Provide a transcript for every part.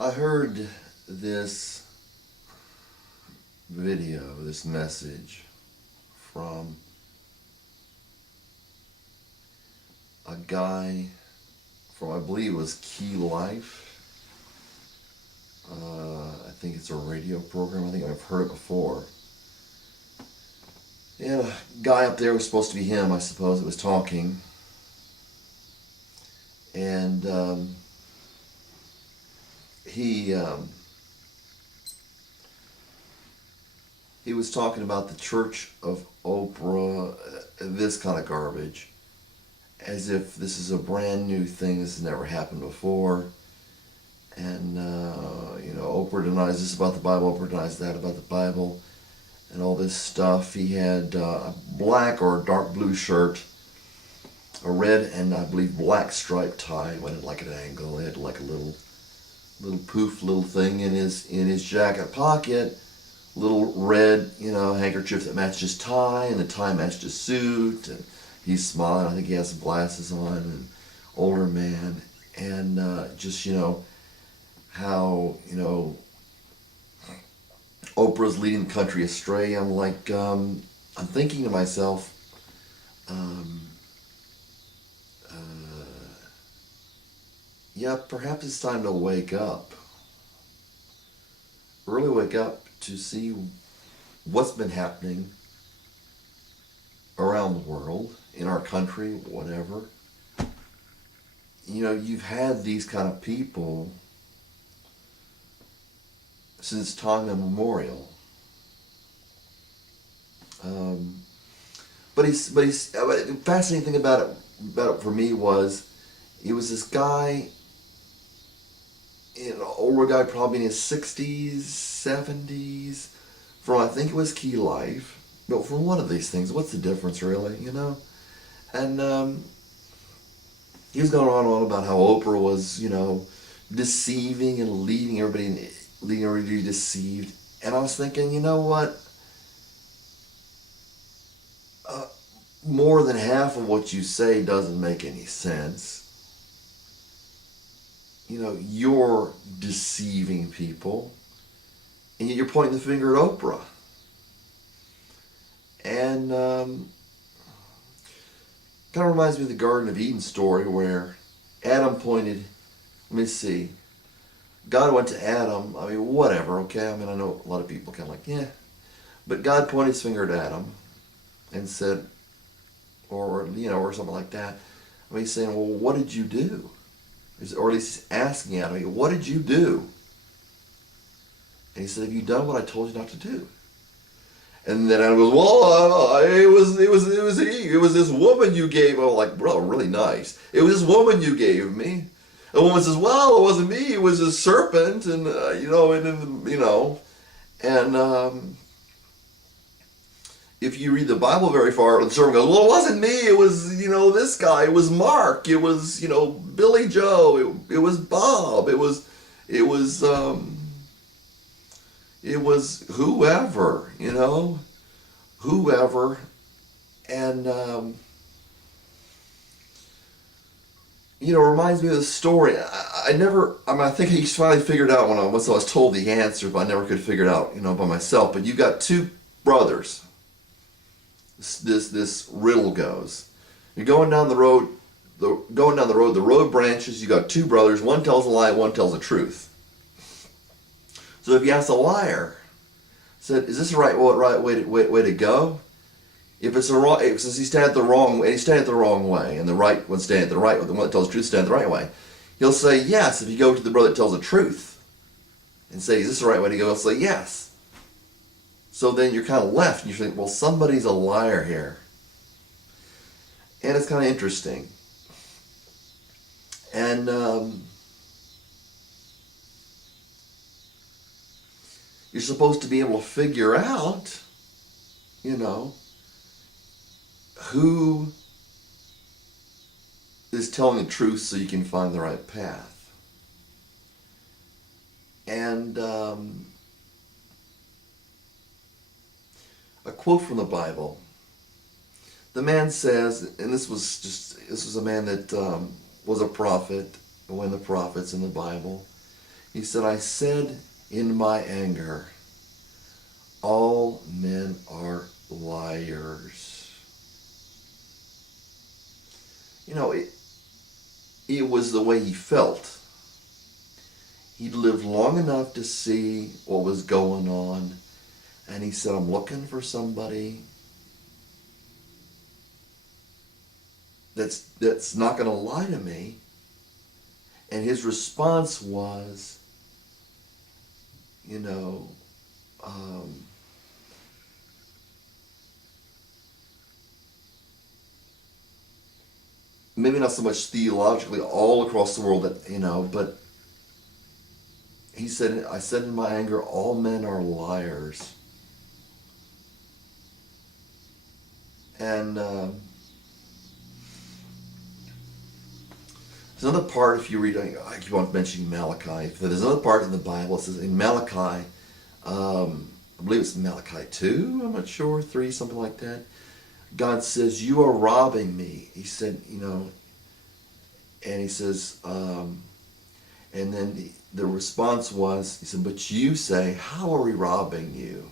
I heard this video, this message from a guy from, I believe it was Key Life. I think it's a radio program. I think I've heard it before. And a guy up there was supposed to be him, I suppose, that was talking. And he was talking about the Church of Oprah, this kind of garbage, as if this is a brand new thing. This has never happened before. And, Oprah denies this about the Bible, Oprah denies that about the Bible, and all this stuff. He had a black or dark blue shirt, a red and I believe black striped tie, went at like an angle. He had like a little poof little thing in his jacket pocket, little red, handkerchief that matched his tie, and the tie matched his suit, and he's smiling. I think he has some glasses on, and older man, and just, how, Oprah's leading the country astray. I'm like, I'm thinking to myself, yeah, perhaps it's time to wake up. Really wake up to see what's been happening around the world, in our country, whatever. You've had these kind of people since time immemorial. But the fascinating thing about it for me was, it was this guy, an older guy, probably in his 60s, 70s, from, I think it was Key Life, but from one of these things. What's the difference, really, And he was going on and on about how Oprah was, deceiving and leading everybody deceived. And I was thinking, you know what? More than half of what you say doesn't make any sense. You're deceiving people, and yet you're pointing the finger at Oprah. And kind of reminds me of the Garden of Eden story, where Adam pointed, let me see, God went to Adam, whatever, okay? I know a lot of people kind of like, yeah. But God pointed his finger at Adam and said, or something like that. He's saying, well, what did you do? Or at least he's asking Adam, what did you do? And he said, have you done what I told you not to do? And then Adam goes, well, it was this woman you gave. I'm like, bro, really nice. It was this woman you gave me. The woman says, well, it wasn't me. It was a serpent, and if you read the Bible very far, the serpent goes, well, it wasn't me. It was, this guy. It was Mark. It was, Billy Joe. It was Bob. It was whoever, whoever. And, it reminds me of the story. I think he finally figured out once I was told the answer, but I never could figure it out, by myself. But you got two brothers. This riddle goes. You're going down the road, the road branches, you got two brothers, one tells a lie, one tells the truth. So if you ask the liar, said, is this the right way to go? If it's since he's standing the wrong way, and the right one's standing the right way, the one that tells the truth standing the right way, he'll say yes. If you go to the brother that tells the truth and say, is this the right way to go? He'll say yes. So then you're kind of left, and you're thinking, well, somebody's a liar here. And it's kind of interesting. And you're supposed to be able to figure out, who is telling the truth so you can find the right path. And a quote from the Bible. The man says, and this was a man that was a prophet, one of the prophets in the Bible. He said, I said in my anger, all men are liars. You know, it was the way he felt. He'd lived long enough to see what was going on. And he said, I'm looking for somebody that's not going to lie to me. And his response was, you know, maybe not so much theologically all across the world, that, you know, but he said, I said in my anger, all men are liars. And there's another part, if you read, I keep on mentioning Malachi, there's another part in the Bible, it says in Malachi, I believe it's Malachi 2, I'm not sure, 3, something like that. God says, you are robbing me. He said, you know, and he says, and then the response was, he said, but you say, how are we robbing you?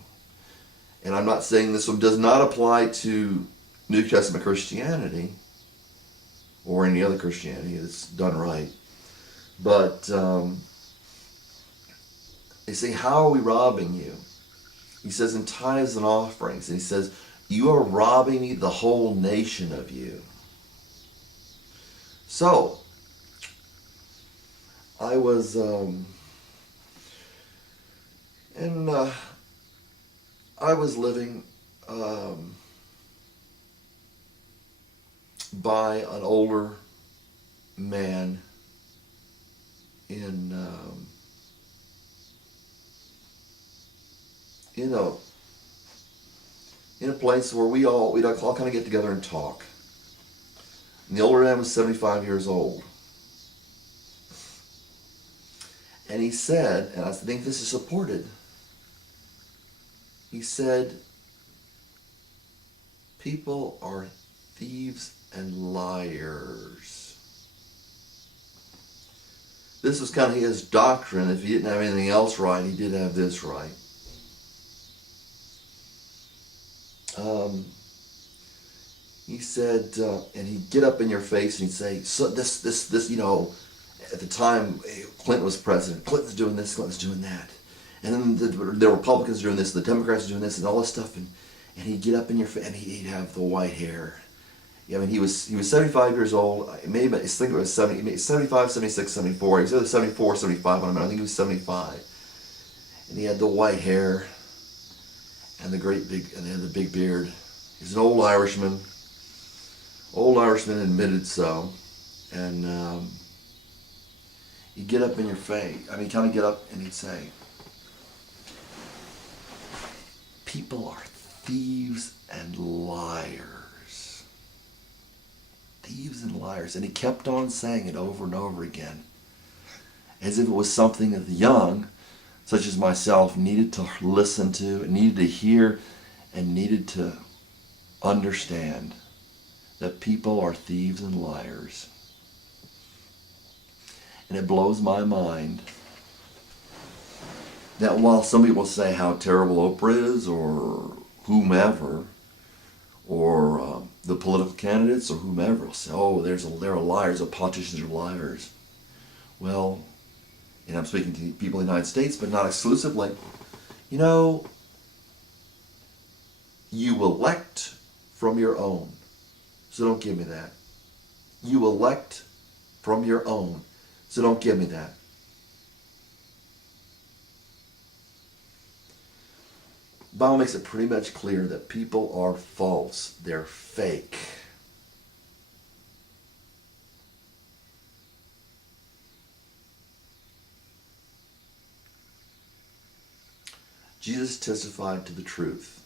And I'm not saying this one does not apply to New Testament Christianity or any other Christianity that's done right. But they say, how are we robbing you? He says, in tithes and offerings. And he says, you are robbing me, the whole nation of you. So, I was I was living by an older man in you know, in a place where we'd all kind of get together and talk. And the older man was 75 years old. And he said, and I think this is supported, he said, people are thieves and liars. This was kind of his doctrine. If he didn't have anything else right, he did have this right. He said, and he'd get up in your face and he'd say, so this, you know, at the time Clinton was president, Clinton's doing this, Clinton's doing that. And then the Republicans are doing this, the Democrats are doing this, and all this stuff. And he'd get up in your face, and he'd have the white hair. I mean, he was 75 years old. Maybe I think it was 75, 76, 74. He was either 74, 75. I think he was 75. And he had the white hair and and he had the big beard. He's an old Irishman. Old Irishman admitted so. And he'd get up in your face. I mean, kind of get up and he'd say, people are thieves and liars. Thieves and liars. And he kept on saying it over and over again, as if it was something that the young, such as myself, needed to listen to, needed to hear, and needed to understand that people are thieves and liars. And it blows my mind that while some people say how terrible Oprah is, or whomever, or the political candidates, or whomever, will say, oh, there are liars, the politicians are liars. Well, and I'm speaking to people in the United States, but not exclusively, you know, you elect from your own. So don't give me that. You elect from your own. So don't give me that. The Bible makes it pretty much clear that people are false. They're fake. Jesus testified to the truth.